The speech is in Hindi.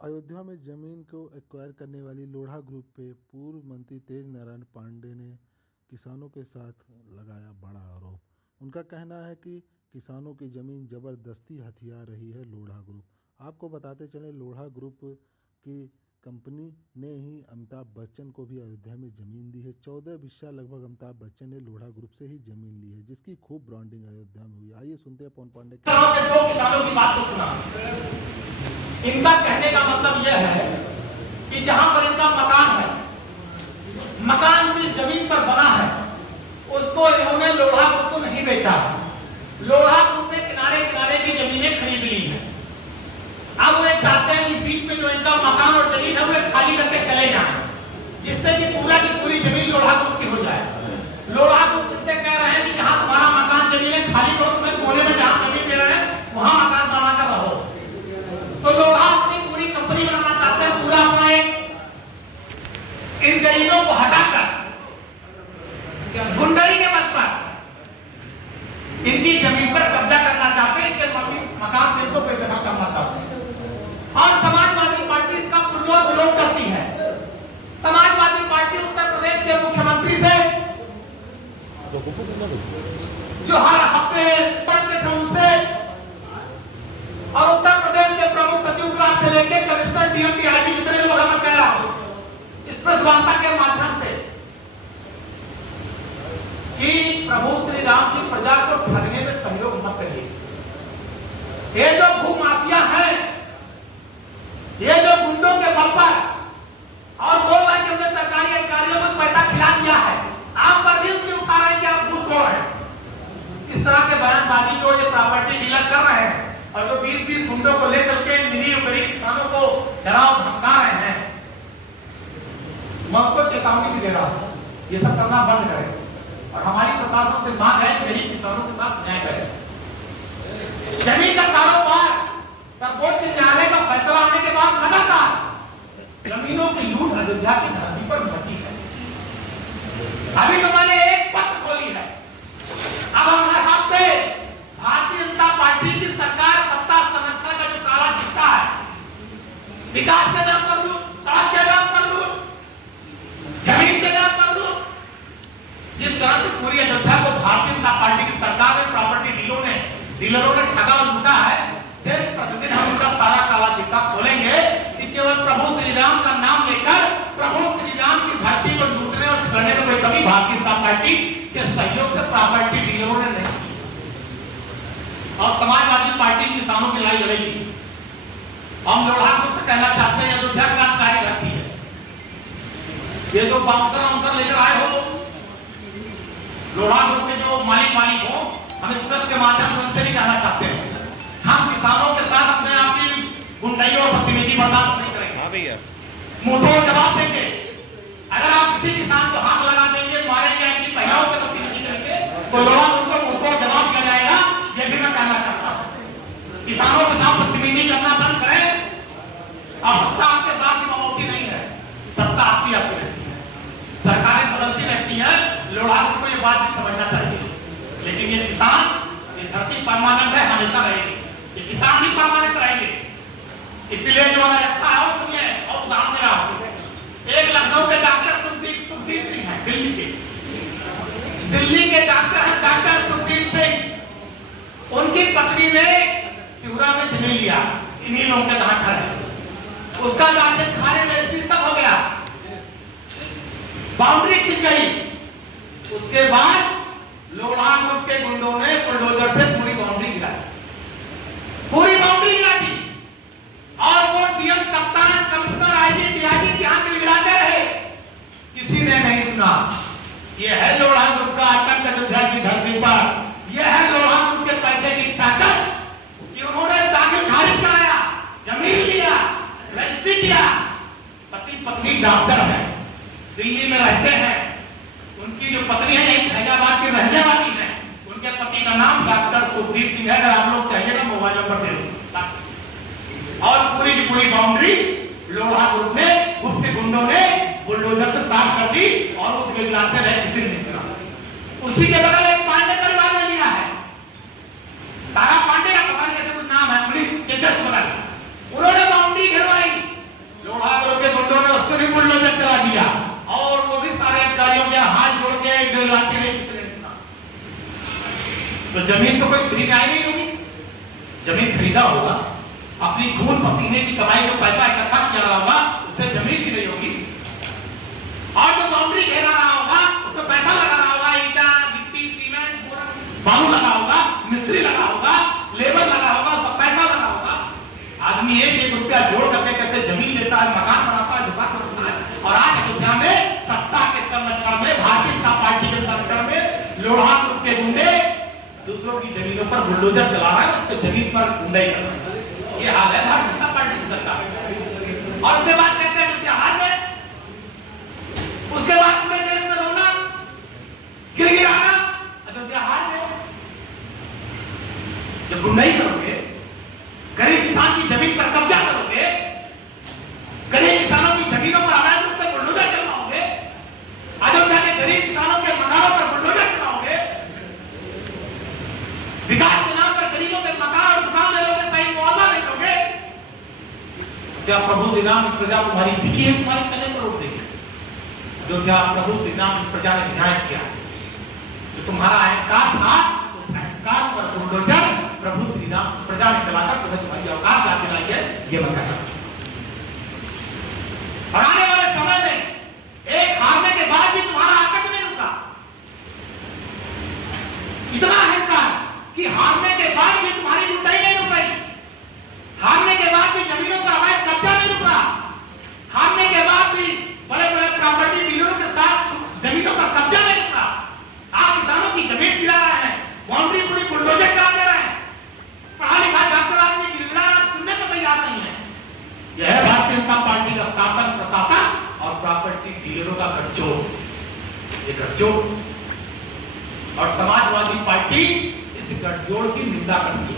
अयोध्या में जमीन को एक्वायर करने वाली लोढ़ा ग्रुप पे पूर्व मंत्री तेज नारायण पांडे ने किसानों के साथ लगाया बड़ा आरोप। उनका कहना है कि किसानों की जमीन जबरदस्ती हथिया रही है लोढ़ा ग्रुप। आपको बताते चले लोढ़ा ग्रुप की कंपनी ने ही अमिताभ बच्चन को भी अयोध्या में जमीन दी है। 14 बिस्सा लगभग अमिताभ बच्चन ने लोढ़ा ग्रुप से ही जमीन ली है, जिसकी खूब ब्रांडिंग अयोध्या में हुई। आइए सुनते हैं पवन पांडे किसानों की बात को सुना। इनका कहने का मतलब यह है कि जहां पर इनका मकान है, मकान जिस जमीन पर बना है उसको इन्होंने लोढ़ा ग्रुप को नहीं बेचा है। लोढ़ा ग्रुप ने किनारे किनारे की जमीनें खरीद ली है। अब वे चाहते हैं कि बीच में जो इनका मकान और जमीन है वो खाली करके चले जाएं, जिससे कि पूरा की पूरी जमीन लोढ़ा ग्रुप की हो जाए। लोढ़ा ग्रुप इनसे कह रहे हैं कि जहां तुम्हारा मकान जमीनें खाली करो, तुम्हें कोने में जहां जमीन दे रहे हैं वहां मकान बनाकर रहो। तो लोढ़ा अपनी पूरी कंपनी बनाना चाहते हैं, पूरा अपना एक इन गरीबों को हटाकर गुंडई के मत पर इनकी जमीन पर कब्जा करना चाहते हैं, इनके मकान से इनको बेदखल करना चाहते हैं। और समाजवादी पार्टी इसका पुरजोर विरोध करती है। समाजवादी पार्टी उत्तर प्रदेश के मुख्यमंत्री से जो हर हफ्ते पढ़ते थे उनसे और उत्तर प्रदेश के प्रमुख सचिव क्लास से लेकर कमिश्नर डीएम डीआईजी जितने लोग मैं कह रहा हूं इस प्रेस वार्ता के माध्यम से कि प्रभु श्री राम की प्रजा को ठगने में सहयोग मत करिए। ये जो भू माफिया है, ये जो गुंडों के बल पर और बोल रहे हैं कि उन्हें सरकारी अधिकारियों को पैसा खिला दिया है, आप पर भी उंगली उठा रहे हैं कि आप घूसखोर हैं। इस तरह के बयानबाजी जो ये प्रॉपर्टी डीलर कर रहे हैं और जो 20-20 गुंडों को ले चल के निरीह गरीब किसानों को डराव धमका रहे हैं, मैं उनको चेतावनी भी दे रहा हूं, ये सब करना बंद करें और हमारी प्रशासन से मांग है गरीब किसानों के साथ न्याय करें। जमीन का कारोबार सर्वोच्च न्यायालय का फैसला आने के बाद लगातार जमीनों की लूट अयोध्या की धरती पर मची है। अभी तो मैंने एक पत्र खोली है, अब हमारे हाथ पे भारतीय जनता पार्टी की सरकार सत्ता संरक्षण का जो काला चिट्ठा है, विकास के नाम पर लूट, सड़क के नाम पर लूट, जमीन के नाम पर लूट, जिस तरह से पूरी अयोध्या को भारतीय जनता पार्टी की सरकार ने प्रॉपर्टी डीलरों ने ठगा और लूटा है। फिर प्रतिदिन हम उनका सारा काला चिट्ठा खोलेंगे कि केवल प्रभु श्री राम का नाम लेकर प्रभु श्री राम की धरती को लूटने और छेड़ने में कोई कभी भारतीय जनता पार्टी के सहयोग से प्रॉपर्टी डीलरों ने नहीं की। और समाजवादी पार्टी किसानों की लड़ाई लड़ेगी। हम लोढ़ा ग्रुप से कहना चाहते हैं अयोध्या क्रांतिकारी धरती है। ये जो बाउंसर लेकर आए हो, लोढ़ा ग्रुप के जो मालिक हो, हम इस प्रेस के माध्यम से उनसे भी कहना चाहते हैं, हम किसानों के साथ अपने आप की गुंडाई और बदतमीजी बर्दाश्त नहीं करेंगे। हाँ भैया, मुंहतोड़ जवाब देंगे। अगर आप किसी किसान को हाथ लगा देंगे, मारेंगे, इनकी महिलाओं से बदतमीजी करेंगे, तो लोढ़ा ग्रुप को मुंहतोड़ जवाब दिया जाएगा। ये भी मैं कहना चाहता हूं, किसानों के साथ बदतमीजी करना बंद करें। और सत्ता आपके बाप की ममौती नहीं है, सत्ता आपकी रहती है, सरकारें बदलती रहती हैं। लोढ़ा ग्रुप को ये बात भी समझना चाहिए। लेकिन ये किसान, ये धरती परमानेंट है, हमेशा रहेगी। ये किसान भी परमानेंट रहेंगे। इसलिए जो हमें लगता है वो सुनिए और उदाहरण दे रहा हूं। एक लखनऊ के डॉक्टर सुखदीप सिंह है, दिल्ली के डॉक्टर है, डॉक्टर सुखदीप सिंह। उनकी पत्नी ने त्रिपुरा में जमीन लिया, इन्हीं लोगों के यहाँ घर है। उसका जाके खाली सब हो गया, बाउंड्री खींच गई। उसके बाद लोढ़ा ग्रुप के गुंडों ने बुलडोजर से पूरी बाउंड्री गिरा दी और वो डीएम, कप्तान, कमिश्नर, आईजी, डीआईजी यहाँ के गिराते रहे, किसी ने नहीं सुना। ये है लोढ़ा ग्रुप का आतंक अयोध्या की धरती पर। यह है लोढ़ा ग्रुप के पैसे की ताकत कि उन्होंने दाखिल खारिज कराया, जमीन लिया, रजिस्ट्री किया। पति पत्नी डॉक्टर है, दिल्ली में रहते हैं। उनकी जो पत्नी है यही फैजाबाद की रहने वाली है। उनके पति का नाम डॉक्टर सुखदीप सिंह है। अगर आप लोग चाहिए ना मोबाइल नंबर दे दो। और पूरी की पूरी बाउंड्री लोढ़ा ग्रुप ने, ग्रुप के गुंडों ने बुलडोजर से साफ कर दी और वो गिराते रहे, किसी ने नहीं सुना। उसी के बगल एक पांडे परिवार ने लिया है, तारा पांडे या पता नहीं कैसे कुछ नाम है, पुलिस के जस्ट बगल, उन्होंने बाउंड्री घेरवाई। जमीन तो कोई फ्री में आई नहीं होगी, जमीन खरीदा होगा, अपनी खून पसीने की कमाई जो पैसा इकट्ठा किया रहा होगा उससे जमीन की नहीं होगी, और जो बाउंड्री घेरा रहा होगा उसमें पैसा लगा रहा होगा, ईटा गिट्टी सीमेंट बालू लगा होगा, मिस्त्री लगा होगा, लेबर लगा होगा, उसका पैसा लगा होगा। आदमी एक एक रुपया जोड़ करके कैसे जमीन लेता है, मकान बनाता है, दुकान बनाता है, और आज अयोध्या में सत्ता के संरक्षण में, भारतीय जनता पार्टी के संरक्षण में लोढ़ा ग्रुप के गुंडे दूसरों की जमीनों पर बुलडोजर चला रहा है, उसके जमीन पर गुंडाई कर रहा है। ये हाल है भारतीय जनता पार्टी की सरकार। और उसके बाद कहते हैं बिहार में, उसके बाद पूरे देश में रोना गिड़गिड़ाना, अयोध्या हार गए। जब गुंडाई करोगे, गरीब किसान की जमीन पर कब्जा करोगे, गरीब किसानों की जमीनों पर अवैध रूप से बुलडोजर चलाओगे, अयोध्या के गरीब किसानों के मकानों पर बुलडोजर चलाओगे, विकास के नाम पर गरीबों के मकान और दुकान ले लोगे, सही मुआवजा नहीं दोगे, क्या प्रभु श्री राम की प्रजा तुम्हारी बिकी है, तुम्हारी कन्या पर रोक देगी। अयोध्या प्रभु श्री राम की प्रजा ने न्याय किया, जो तुम्हारा अहंकार था उस अहंकार पर बुलडोजर प्रभु श्री राम प्रजा ने चलाकर तुम्हें तुम्हारी औकात ला दिलाई है, ये बताया। और आने वाले समय में एक हारने के बाद भी तुम्हारा आतंक नहीं रुका, इतना अहंकार कि हारने के बाद भी तुम्हारी लुटाई नहीं रुक रही, हारने के बाद भी जमीनों का अवैध कब्जा नहीं रुक रहा, हारने के बाद भी बड़े बड़े प्रॉपर्टी डीलरों के साथ जमीनों का कब्जा नहीं रुक रहा। आप किसानों की जमीन गिरा रहे हैं, बाउंड्री पूरी बुलडोजर चला दे रहे हैं, पढ़ा लिखा डॉक्टर आदमी गिरगिड़ा सुनने को तैयार नहीं है। यह है भारतीय जनता पार्टी का शासन प्रशासन और प्रॉपर्टी डीलरों का गठजोड़, ये गठजोड़। और समाजवादी पार्टी इस गठजोड़ की निंदा करती है।